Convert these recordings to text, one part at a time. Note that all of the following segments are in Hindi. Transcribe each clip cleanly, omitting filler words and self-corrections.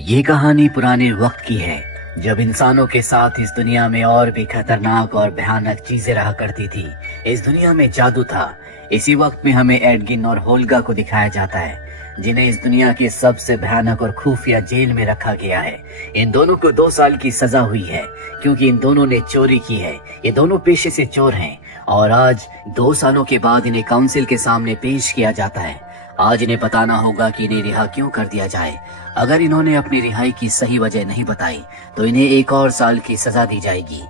ये कहानी पुराने वक्त की है, जब इंसानों के साथ इस दुनिया में और भी खतरनाक और भयानक चीजें रहा करती थी। इस दुनिया में जादू था। इसी वक्त में हमें एडगिन और होल्गा को दिखाया जाता है, जिन्हें इस दुनिया की सबसे भयानक और खुफिया जेल में रखा गया है। इन दोनों को 2 साल की सजा हुई है, क्योंकि इन दोनों ने चोरी की है। ये दोनों पेशे से चोर हैं और आज 2 सालों के बाद इन्हें काउंसिल के सामने पेश किया जाता है। आज इन्हें बताना होगा कि इन्हें रिहा क्यों कर दिया जाए। अगर इन्होंने अपनी रिहाई की सही वजह नहीं बताई तो इन्हें 1 और साल की सजा दी जाएगी।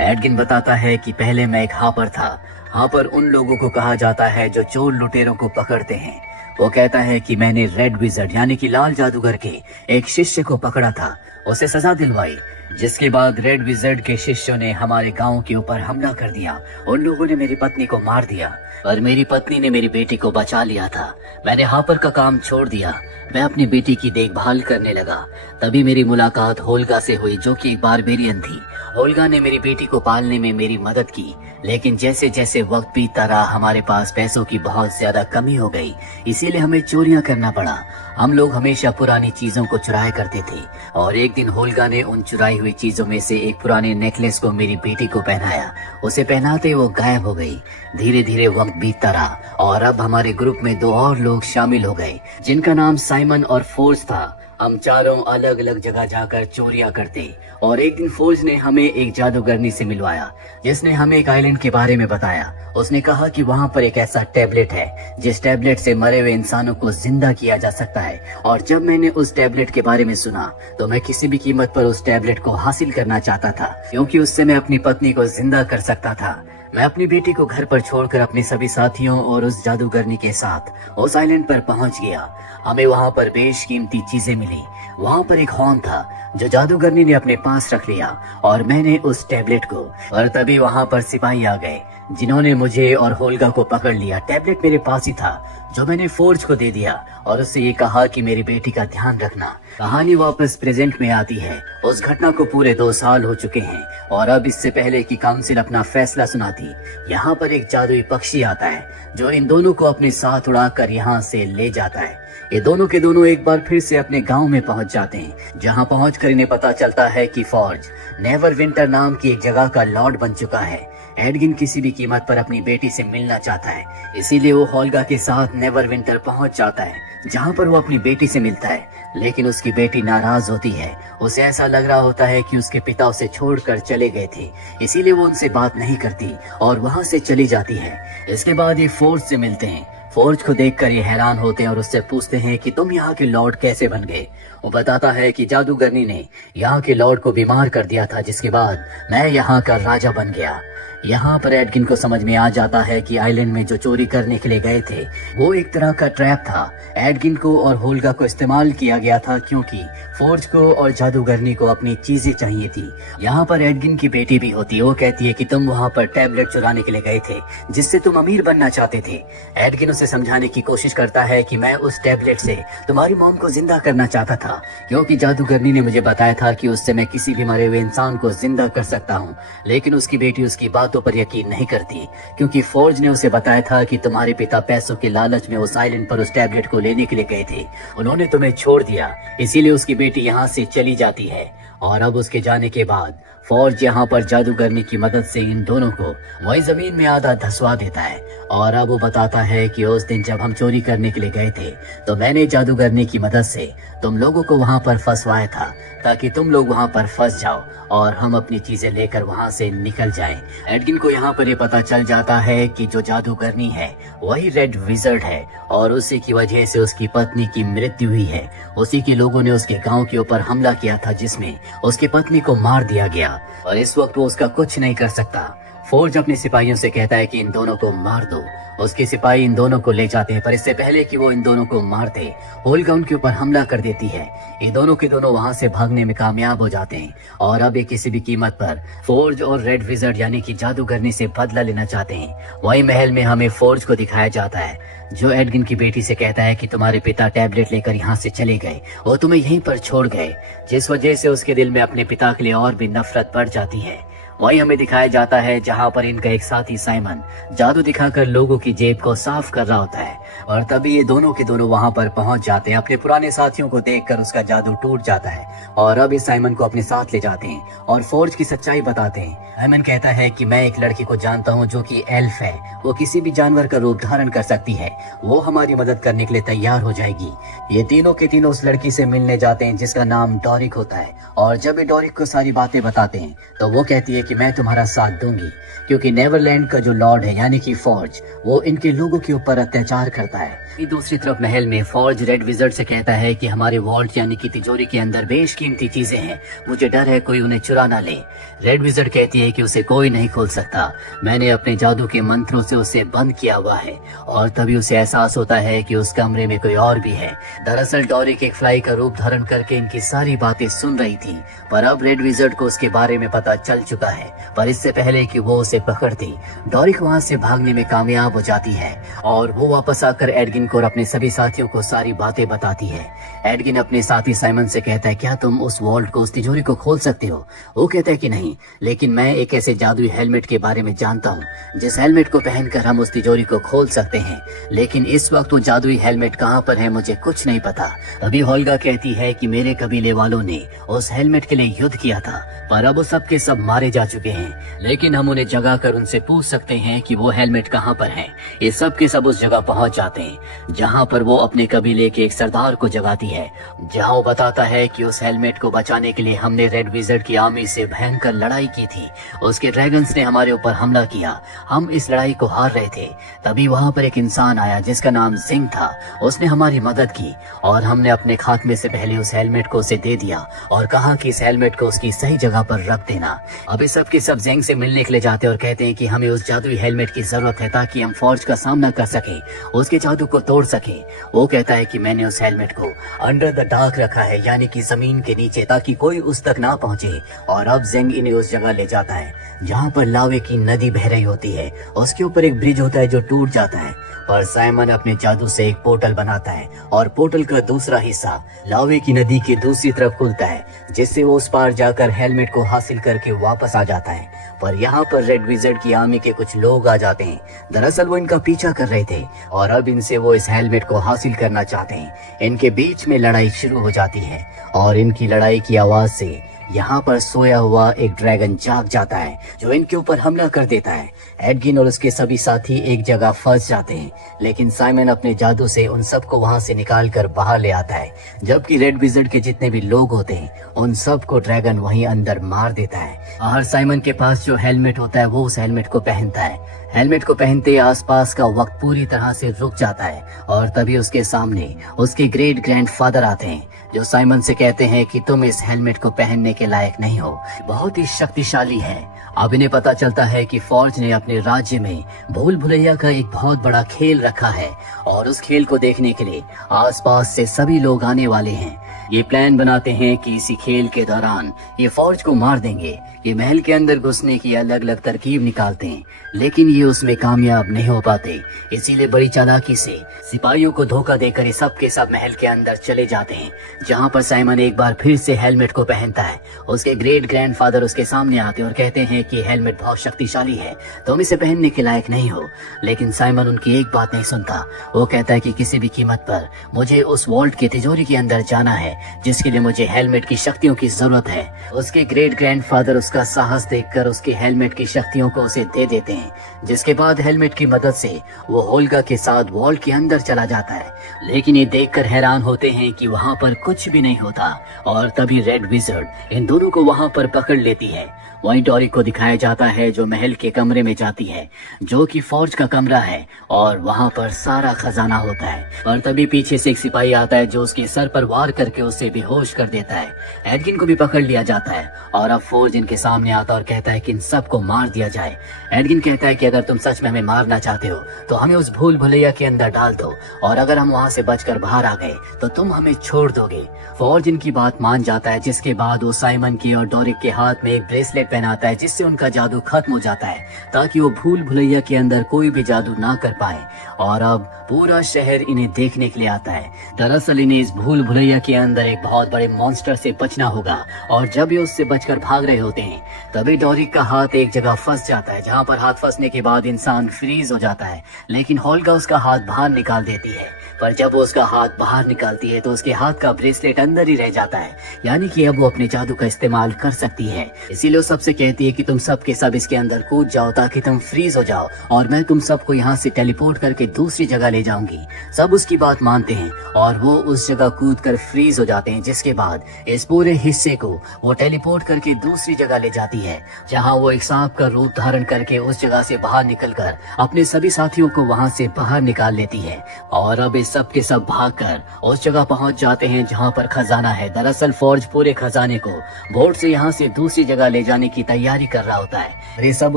एडगिन बताता है कि पहले मैं एक हापर था। हापर उन लोगों को कहा जाता है जो चोर लुटेरों को पकड़ते हैं। वो कहता है कि मैंने रेड विजर्ड यानी कि लाल जादूगर के एक शिष्य को पकड़ा था, उसे सजा दिलवाई, जिसके बाद रेड विजर्ड के शिष्यों ने हमारे गांव के ऊपर हमला कर दिया। उन लोगों ने मेरी पत्नी को मार दिया और मेरी पत्नी ने मेरी बेटी को बचा लिया था। मैंने हापर का काम छोड़ दिया। मैं अपनी बेटी की देखभाल करने लगा। तभी मेरी मुलाकात होल्गा से हुई, जो कि एक बारबेरियन थी। होल्गा ने मेरी बेटी को पालने में मेरी मदद की, लेकिन जैसे जैसे वक्त बीतता रहा हमारे पास पैसों की बहुत ज्यादा कमी हो गई, इसीलिए हमें चोरियां करना पड़ा। हम लोग हमेशा पुरानी चीजों को चुराया करते थे और एक दिन होल्गा ने उन चुराई हुई चीजों में से एक पुराने नेकलेस को मेरी बेटी को पहनाया। उसे पहनाते वो गायब हो गई। धीरे धीरे वक्त बीतता रहा और अब हमारे ग्रुप में 2 और लोग शामिल हो गए, जिनका नाम साइमन और फोर्स था। हम चारों अलग अलग जगह जाकर चोरियां करते और एक दिन फोर्स ने हमें एक जादूगरनी से मिलवाया, जिसने हमें एक आइलैंड के बारे में बताया। उसने कहा कि वहाँ पर एक ऐसा टैबलेट है जिस टैबलेट से मरे हुए इंसानों को जिंदा किया जा सकता है। और जब मैंने उस टैबलेट के बारे में सुना तो मैं किसी भी कीमत पर उस टैबलेट को हासिल करना चाहता था, क्योंकि उससे मैं अपनी पत्नी को जिंदा कर सकता था। मैं अपनी बेटी को घर पर छोड़कर अपने सभी साथियों और उस जादूगरनी के साथ उस आइलैंड पर पहुंच गया। हमें वहां पर बेशकीमती चीजें मिली। वहां पर एक हॉर्न था जो जादूगरनी ने अपने पास रख लिया और मैंने उस टैबलेट को, और तभी वहां पर सिपाही आ गए, जिन्होंने मुझे और होल्गा को पकड़ लिया। टैबलेट मेरे पास ही था, जो मैंने फोर्ज को दे दिया और उससे ये कहा कि मेरी बेटी का ध्यान रखना। कहानी वापस प्रेजेंट में आती है। उस घटना को पूरे 2 साल हो चुके हैं और अब इससे पहले कि काउंसिल अपना फैसला सुनाती, यहाँ पर एक जादुई पक्षी आता है जो इन दोनों को अपने साथ उड़ाकर यहाँ से ले जाता है। ये दोनों के दोनों एक बार फिर से अपने गांव में पहुंच जाते हैं, जहां पहुंचकर इन्हें पता चलता है कि फॉर्ज नेवरविंटर नाम की एक जगह का लॉर्ड बन चुका है। एडगिन किसी भी कीमत पर अपनी बेटी से मिलना चाहता है, इसीलिए वो होल्गा के साथ नेवरविंटर पहुंच जाता है, जहां पर वो अपनी बेटी से मिलता है। लेकिन उसकी बेटी नाराज होती है। उसे ऐसा लग रहा होता है कि उसके पिता उसे छोड़कर चले गए थे, इसीलिए वो उनसे बात नहीं करती और वहां से चली जाती है। इसके बाद ये फोर्ज से मिलते हैं। फोर्ज को देखकर ये हैरान होते हैं और उससे पूछते हैं कि तुम यहाँ के लॉर्ड कैसे बन गए। वो बताता है कि जादूगरनी ने यहाँ के लॉर्ड को बीमार कर दिया था, जिसके बाद मैं यहाँ का राजा बन गया। यहाँ पर एडगिन को समझ में आ जाता है कि आइलैंड में जो चोरी करने के लिए गए थे वो एक तरह का ट्रैप था। एडगिन को और होल्गा को इस्तेमाल किया गया था, क्योंकि फोर्ज को और जादूगरनी को अपनी चीजें चाहिए थी। यहाँ पर एडगिन की बेटी भी होती है। वो कहती है कि तुम वहाँ पर टैबलेट चुराने के लिए गए थे, जिससे तुम अमीर बनना चाहते थे। एडगिन उसे समझाने की कोशिश करता है कि मैं उस टैबलेट से तुम्हारी मॉम को जिंदा करना चाहता था, क्योंकि जादूगरनी ने मुझे बताया था कि उससे मैं किसी भी मरे हुए इंसान को जिंदा कर सकता हूँ। लेकिन उसकी बेटी उसकी बातों पर यकीन नहीं करती, क्योंकि फोर्ज ने उसे बताया था कि तुम्हारे पिता पैसों के लालच में उस आइलैंड पर उस टैबलेट को लेने के लिए गए थे। उन्होंने तुम्हें छोड़ दिया, इसीलिए उसकी बेटी यहाँ से चली जाती है। और अब उसके जाने के बाद फोर्ज यहाँ पर जादूगरनी की मदद से इन दोनों को वही जमीन में आधा धंसवा देता है। और अब वो बताता है कि उस दिन जब हम चोरी करने के लिए गए थे तो मैंने जादूगरनी की मदद से तुम लोगों को वहाँ पर फंसवाया था, ताकि तुम लोग वहाँ पर फंस जाओ और हम अपनी चीजें लेकर वहाँ से निकल जाएं। एडगिन को यहाँ पर ये पता चल जाता है कि जो जादूगरनी है वही रेड विजर्ड है और उसी की वजह से उसकी पत्नी की मृत्यु हुई है। उसी के लोगों ने उसके गांव के ऊपर हमला किया था, जिसमें उसकी पत्नी को मार दिया गया और इस वक्त वो उसका कुछ नहीं कर सकता। फोर्ज अपने सिपाहियों से कहता है कि इन दोनों को मार दो। उसके सिपाही इन दोनों को ले जाते हैं, पर इससे पहले कि वो इन दोनों को मारते, होल्गा उनके ऊपर हमला कर देती है। ये दोनों के दोनों वहां से भागने में कामयाब हो जाते हैं और अब ये किसी भी कीमत पर फोर्ज और रेड विजर्ड यानी कि जादूगरनी से बदला लेना चाहते हैं। वही महल में हमें फोर्ज को दिखाया जाता है, जो एडगिन की बेटी से कहता है कि तुम्हारे पिता टैबलेट लेकर यहाँ से चले गए, वो तुम्हें यहीं पर छोड़ गए, जिस वजह से उसके दिल में अपने पिता के लिए और भी नफरत बढ़ जाती है। वही हमें दिखाया जाता है जहाँ पर इनका एक साथी साइमन जादू दिखाकर लोगों की जेब को साफ कर रहा होता है। और तभी ये दोनों के दोनों वहां पर पहुंच जाते हैं। अपने पुराने साथियों को देखकर उसका जादू टूट जाता है और अब इस साइमन को अपने साथ ले जाते हैं और फॉर्ज की सच्चाई बताते हैं। साइमन कहता है कि मैं एक लड़की को जानता हूँ जो कि एल्फ है, वो किसी भी जानवर का रूप धारण कर सकती है, वो हमारी मदद करने के लिए तैयार हो जाएगी। ये तीनों के तीनों उस लड़की से मिलने जाते हैं जिसका नाम डोरिक होता है और जब ये डोरिक को सारी बातें बताते हैं तो वो कहती है कि मैं तुम्हारा साथ दूंगी, क्योंकि नेवरलैंड का जो लॉर्ड है यानी कि फॉर्ज, वो इनके लोगों के ऊपर अत्याचार करता है। दूसरी तरफ महल में फॉर्ज रेड विजर्ड से कहता है कि हमारे वॉल्ट यानी कि तिजोरी के अंदर बेशकीमती चीजें हैं, मुझे डर है कोई उन्हें चुरा ना ले। रेड विजर्ड कहती है कि उसे कोई नहीं खोल सकता, मैंने अपने जादू के मंत्रों से उसे बंद किया हुआ है। और तभी उसे एहसास होता है कि उस कमरे में कोई और भी है। दरअसल डोरिक एक फ्लाई का रूप धारण करके इनकी सारी बातें सुन रही थी, पर अब रेड विजर्ड को उसके बारे में पता चल चुका है। पर इससे पहले कि वो उसे पकड़ती, डोरिक वहाँ से भागने में कामयाब हो जाती है और वो वापस आकर एडगिन को और अपने सभी साथियों को सारी बातें बताती है। एडगिन अपने साथी साइमन से कहता है, क्या तुम उस वॉल्ट को, उस तिजोरी को खोल सकते हो? वो कहता है कि नहीं, लेकिन मैं एक ऐसे जादुई हेलमेट के बारे में जानता हूँ जिस हेलमेट को पहनकर हम उस तिजोरी को खोल सकते हैं, लेकिन इस वक्त वो जादुई हेलमेट कहाँ पर है मुझे कुछ नहीं पता। अभी होल्गा कहती है कि मेरे कबीले वालों ने उस हेलमेट के लिए युद्ध किया था, पर अब वो सब के सब मारे जा चुके हैं, लेकिन हम उन्हें जगा कर उनसे पूछ सकते हैं कि वो हेलमेट कहाँ पर है। ये सब के सब उस जगह पहुंच जाते हैं जहाँ पर वो अपने कबीले के एक सरदार को जगाती है, जहाँ वो बताता है कि उस हेलमेट को बचाने के लिए हमने रेड विजर्ड की आर्मी से भयंकर लड़ाई की थी, उसके ड्रैगन्स ने हमारे ऊपर हमला किया, हम इस लड़ाई को हार रहे थे। तभी वहाँ पर एक इंसान आया जिसका नाम जिंग था, उसने हमारी मदद की और हमने अपने खात्मे से पहले उस हेलमेट को उसे दे दिया और कहा कि इस हेलमेट को उसकी सही जगह पर रख देना। अभी सब के सब जिंग से मिलने के लिए जाते और कहते हैं कि हमें उस जादुई हेलमेट की जरूरत है ताकि हम फॉर्ज का सामना कर सके, उसके जादू को तोड़ सके। वो कहता है कि मैंने उस हेलमेट को अंडर द डार्क रखा है, यानी कि जमीन के नीचे, ताकि कोई उस तक ना पहुंचे। और अब जिंग इन्हें उस जगह ले जाता है जहाँ पर लावे की नदी बह रही होती है, उसके ऊपर एक ब्रिज होता है जो टूट जाता है, पर साइमन अपने जादू से एक पोर्टल बनाता है और पोर्टल का दूसरा हिस्सा लावे की नदी की दूसरी तरफ खुलता है, जिससे वो उस पार जाकर हेलमेट को हासिल करके वापस आ जाता है। पर यहाँ पर रेड विजर्ड की आर्मी के कुछ लोग आ जाते हैं, दरअसल वो इनका पीछा कर रहे थे और अब इनसे वो इस हेलमेट को हासिल करना चाहते हैं। इनके बीच में लड़ाई शुरू हो जाती है और इनकी लड़ाई की आवाज से यहाँ पर सोया हुआ एक ड्रैगन जाग जाता है जो इनके ऊपर हमला कर देता है। एडगिन और उसके सभी साथी एक जगह फंस जाते हैं, लेकिन साइमन अपने जादू से उन सबको वहां से निकाल कर बाहर ले आता है, जबकि रेड विजर्ड के जितने भी लोग होते हैं उन सबको ड्रैगन वहीं अंदर मार देता है। और साइमन के पास जो हेलमेट होता है वो उस हेलमेट को पहनता है। हेलमेट को पहनते आसपास का वक्त पूरी तरह से रुक जाता है और तभी उसके सामने उसके ग्रेट ग्रैंडफादर आते हैं जो साइमन से कहते हैं कि तुम इस हेलमेट को पहनने के लायक नहीं हो, बहुत ही शक्तिशाली है। अब इन्हें पता चलता है कि फॉर्ज ने अपने राज्य में भूल भुलैया का एक बहुत बड़ा खेल रखा है और उस खेल को देखने के लिए आसपास से सभी लोग आने वाले हैं। ये प्लान बनाते हैं कि इसी खेल के दौरान ये फौज को मार देंगे। ये महल के अंदर घुसने की अलग अलग तरकीब निकालते हैं, लेकिन ये उसमें कामयाब नहीं हो पाते। इसीलिए बड़ी चालाकी से सिपाहियों को धोखा देकर ये सब के सब महल के अंदर चले जाते हैं, जहाँ पर साइमन एक बार फिर से हेलमेट को पहनता है। उसके ग्रेट ग्रैंडफादर उसके सामने आते और कहते हैं कि हेलमेट बहुत शक्तिशाली है, तुम इसे पहनने के लायक नहीं हो। लेकिन साइमन उनकी एक बात नहीं सुनता। वो कहता है कि किसी भी कीमत पर मुझे उस वॉल्ट की तिजोरी के अंदर जाना है, जिसके लिए मुझे हेलमेट की शक्तियों की जरूरत है। उसके ग्रेट ग्रैंडफादर उसका साहस देखकर उसके हेलमेट की शक्तियों को उसे दे देते हैं, जिसके बाद हेलमेट की मदद से वो होल्गा के साथ वॉल्ट के अंदर चला जाता है। लेकिन ये देखकर हैरान होते हैं कि वहाँ पर कुछ भी नहीं होता और तभी रेड विजर्ड इन दोनों को वहाँ पर पकड़ लेती है। वहीं डोरिक को दिखाया जाता है जो महल के कमरे में जाती है, जो कि फौज का कमरा है, और वहाँ पर सारा खजाना होता है। और तभी पीछे से एक सिपाही आता है जो उसके सर पर वार करके उसे बेहोश कर देता है। एडगिन को भी पकड़ लिया जाता है और अब फौज इनके सामने आता और कहता है कि इन सबको मार दिया जाए। एडगिन कहता है कि अगर तुम सच में हमें मारना चाहते हो तो हमें उस भूल भुलैया के अंदर डाल दो, और अगर हम वहाँ से बचकर बाहर आ गए तो तुम हमें छोड़ दोगे। फौज इनकी बात मान जाता है, जिसके बाद वो साइमन की और डोरिक के हाथ में एक ब्रेसलेट पहनाता है, जिससे उनका जादू खत्म हो जाता है, ताकि वो भूल भुलैया के अंदर कोई भी जादू ना कर पाए। और अब पूरा शहर इन्हें देखने के लिए आता है। दरअसल इन्हें इस भूल भुलैया के अंदर अंदर एक बहुत बड़े मॉन्स्टर से बचना होगा। और जब ये उससे बचकर भाग रहे होते हैं तभी डोरिक का हाथ एक जगह फंस जाता है, जहाँ पर हाथ फंसने के बाद इंसान फ्रीज हो जाता है। लेकिन होल्गा उसका हाथ बाहर निकाल देती है, पर जब वो उसका हाथ बाहर निकालती है तो उसके हाथ का ब्रेसलेट अंदर ही रह जाता है, यानी कि अब वो अपने जादू का इस्तेमाल कर सकती है। इसीलिए वो सबसे कहती है कि तुम सब के सब इसके अंदर कूद जाओ ताकि तुम फ्रीज हो जाओ और मैं तुम सबको यहाँ से टेलीपोर्ट करके दूसरी जगह ले जाऊंगी। सब उसकी बात मानते हैं और वो उस जगह कूद कर फ्रीज हो जाते हैं, जिसके बाद इस पूरे हिस्से को वो टेलीपोर्ट करके दूसरी जगह ले जाती है, जहाँ वो एक सांप का रूप धारण करके उस जगह से बाहर निकलकर अपने सभी साथियों को वहाँ से बाहर निकाल लेती है। और अब इस सब के सब भागकर उस जगह पहुंच जाते हैं जहां पर खजाना है। दरअसल फॉर्ज पूरे खजाने को बोट से यहां से दूसरी जगह ले जाने की तैयारी कर रहा होता है। ये सब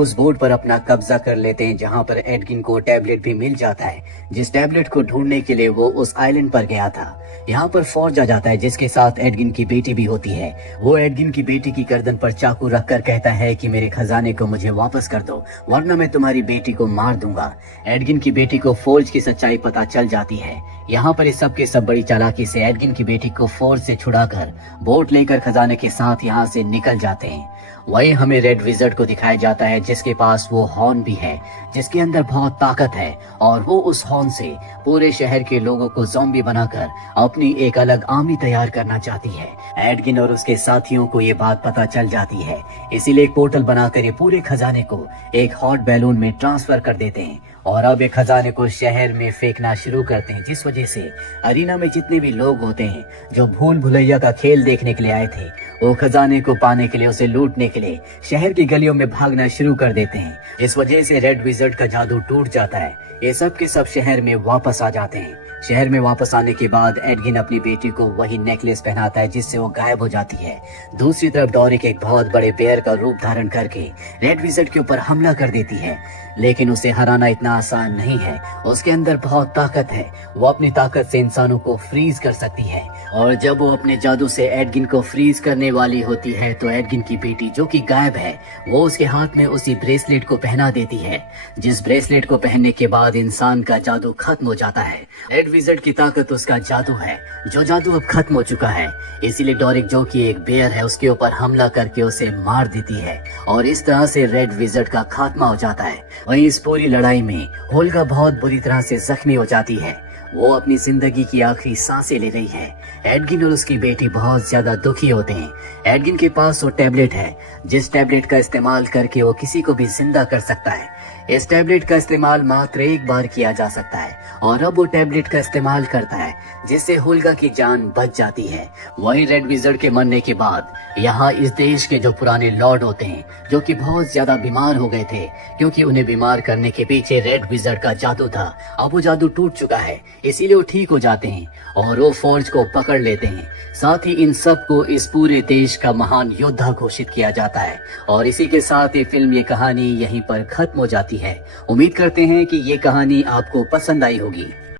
उस बोट पर अपना कब्जा कर लेते हैं, जहां पर एडगिन को टैबलेट भी मिल जाता है, जिस टैबलेट को ढूंढने के लिए वो उस आइलैंड पर गया था। यहाँ पर फॉर्ज आ जाता है, जिसके साथ एडगिन की बेटी भी होती है। वो एडगिन की बेटी की गर्दन पर चाकू रखकर कहता है कि मेरे खजाने को मुझे वापस कर दो, वरना मैं तुम्हारी बेटी को मार दूंगा। एडगिन की बेटी को फॉर्ज की सच्चाई पता चल जाती है। यहाँ पर इस सब के सब बड़ी चालाकी से एडगिन की बेटी को फॉर्ज से छुड़ाकर बोट लेकर खजाने के साथ यहाँ से निकल जाते हैं। वही हमें रेड विजर्ड को दिखाया जाता है, जिसके पास वो हॉर्न भी है, जिसके अंदर बहुत ताकत है और वो उस हॉर्न से पूरे शहर के लोगों को ज़ॉम्बी बनाकर अपनी एक अलग आर्मी तैयार करना चाहती है। एडगिन और उसके साथियों को ये बात पता चल जाती है, इसीलिए एक पोर्टल बनाकर ये पूरे खजाने को एक हॉट बैलून में ट्रांसफर कर देते हैं और अब एक खजाने को शहर में फेंकना शुरू करते हैं, जिस वजह से अरीना में जितने भी लोग होते हैं जो भूल भुलैया का खेल देखने के लिए आए थे, वो खजाने को पाने के लिए, उसे लूटने के लिए शहर की गलियों में भागना शुरू कर देते हैं। इस वजह से रेड विजर्ड का जादू टूट जाता है। ये सब के सब शहर में वापस आ जाते हैं। शहर में वापस आने के बाद एडगिन अपनी बेटी को वही नेकलेस पहनाता है, जिससे वो गायब हो जाती है। दूसरी तरफ डोरिक एक बहुत बड़े बेयर का रूप धारण करके रेड विजर्ड के ऊपर हमला कर देती है, लेकिन उसे हराना इतना आसान नहीं है। उसके अंदर बहुत ताकत है, वो अपनी ताकत से इंसानों को फ्रीज कर सकती है। और जब वो अपने जादू से एडगिन को फ्रीज करने वाली होती है तो एडगिन की बेटी, जो कि गायब है, वो उसके हाथ में उसी ब्रेसलेट को पहना देती है, जिस ब्रेसलेट को पहनने के बाद इंसान का जादू खत्म हो जाता है। रेड विजर्ड की ताकत उसका जादू है, जो जादू अब खत्म हो चुका है। इसीलिए डोरिक, जो कि एक बेयर है, उसके ऊपर हमला करके उसे मार देती है और इस तरह से रेड विजर्ड का खात्मा हो जाता है। वहीं इस पूरी लड़ाई में होल्गा बहुत बुरी तरह से जख्मी हो जाती है। वो अपनी जिंदगी की आखिरी सांसें ले रही है। एडगिन और उसकी बेटी बहुत ज्यादा दुखी होते हैं। एडगिन के पास वो टैबलेट है, जिस टैबलेट का इस्तेमाल करके वो किसी को भी जिंदा कर सकता है। इस टैबलेट का इस्तेमाल मात्र एक बार किया जा सकता है और अब वो टैबलेट का इस्तेमाल करता है, जिससे होल्गा की जान बच जाती है। वहीं रेड विजर्ड के मरने के बाद यहाँ इस देश के जो पुराने लॉर्ड होते हैं, जो कि बहुत ज्यादा बीमार हो गए थे, क्योंकि उन्हें बीमार करने के पीछे रेड विजर्ड का जादू था, अब वो जादू टूट चुका है, इसीलिए वो ठीक हो जाते हैं और वो फौज को पकड़ लेते हैं। साथ ही इन सब को इस पूरे देश का महान योद्धा घोषित किया जाता है और इसी के साथ ये फिल्म, ये कहानी यहीं पर खत्म हो जाती है। उम्मीद करते हैं कि ये कहानी आपको पसंद आई होगी।